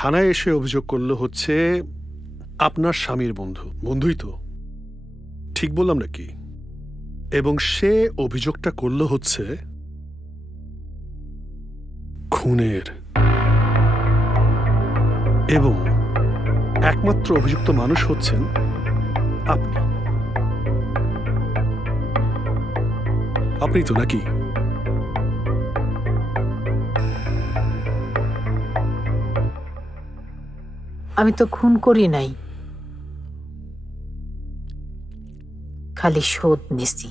থানায় এসে অভিযোগ করলো হচ্ছে আপনার স্বামীর বন্ধু। বন্ধুই তো, ঠিক বললাম নাকি? এবং সে অভিযোগটা করলো হচ্ছে খুনের। এবং একমাত্র অভিযুক্ত মানুষ হচ্ছেন আপনি। আপনি তো নাকি? আমি তো খুন করি নাই, খালি শোধ নিছি।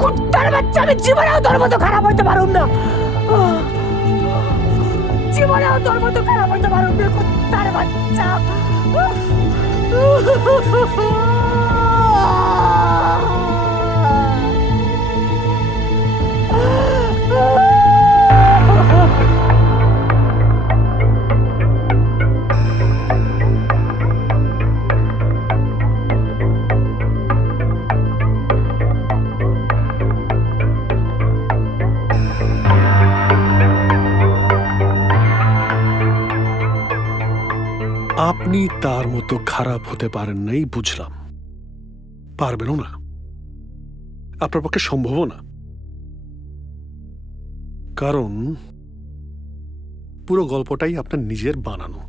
কুত্তার বাচ্চা, আমি জীবনেও তোর মতো খারাপ হইতে পারুম না। জীবনেও তোর মতো খারাপ হইতে পারুম না, কুত্তার বাচ্চা। আপনি তার মতো খারাপ হতে পারেন নাই, বুঝলাম। পারবেনও না, আপনার পক্ষে সম্ভবও না। কারণ পুরো গল্পটাই আপনার নিজের বানানো।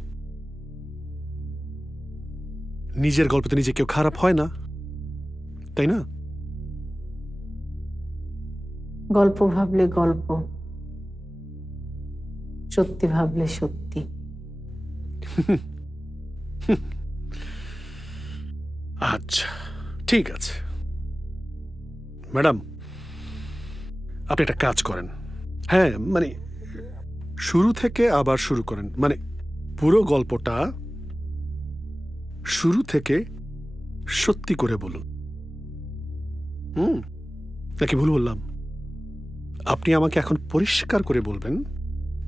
নিজের গল্পতে নিজে কেউ খারাপ হয় না, তাই না? গল্প ভাবলে গল্প, সত্যি ভাবলে সত্যি। আচ্ছা, ঠিক আছে ম্যাডাম, আপনি একটা কাজ করেন। হ্যাঁ, মানে শুরু থেকে আবার শুরু করেন। মানে পুরো গল্পটা শুরু থেকে সত্যি করে বলুন। নাকি ভুল বললাম? আপনি আমাকে এখন পরিষ্কার করে বলবেন,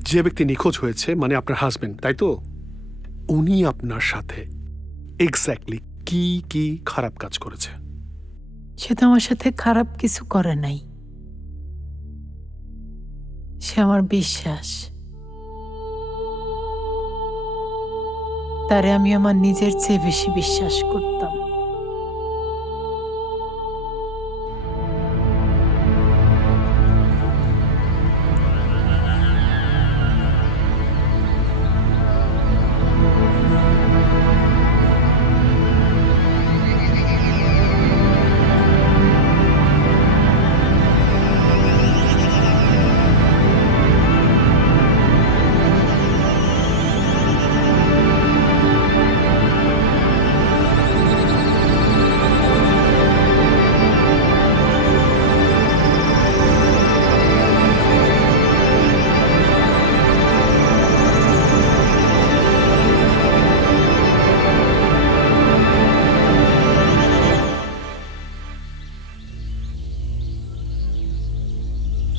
যে ব্যক্তি নিখোঁজ হয়েছে মানে আপনার হাজবেন্ড, তাই তো? উনি আপনার সাথে এক্স্যাক্টলি কি কি খারাপ কাজ করেছে? সে তো আমার সাথে খারাপ কিছু করে নাই, সে আমার বিশ্বাস। তারে আমি আমার নিজের চেয়ে বেশি বিশ্বাস করতাম।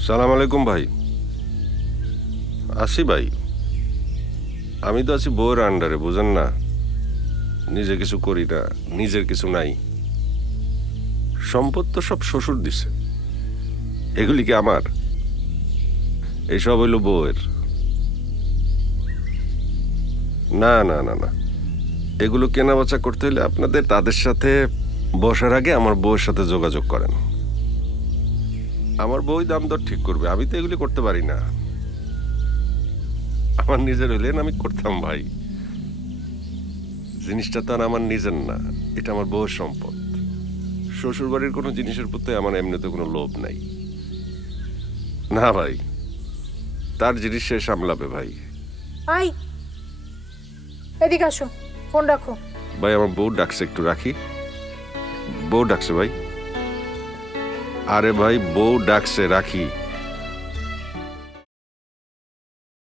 সালাম আলাইকুম ভাই। আসি ভাই, আমি তো আছি বউয়ের আন্ডারে, বুঝেন না? নিজে কিছু করি না, নিজের কিছু নাই। সম্পদ তো সব শ্বশুর দিছে, এগুলি কি আমার? এইসব হইল বউয়ের। না না না না, এগুলো কেনা বেচা করতে হলে আপনাদের তাদের সাথে বসার আগে আমার বউয়ের সাথে যোগাযোগ করেন। আমার বউই দাম দর ঠিক করবে, আমি তো এগুলি করতে পারি না। আমার নিজের হইলেন আমি করতাম ভাই। জিনিসটা তো আর আমার নিজের না, এটা আমার বউয়ের সম্পদ। শ্বশুর বাড়ির কোনো জিনিসের প্রতি আমার এমনিতে কোনো লোভ নাই। না ভাই, তার জিনিস সে সামলাবে ভাই। আই এদিকে আসো, ফোন রাখো। ভাই আমার বউ ডাকছে, একটু রাখি। বউ ডাকছে ভাই। আরে ভাই বউ ডাকছে, রাখি।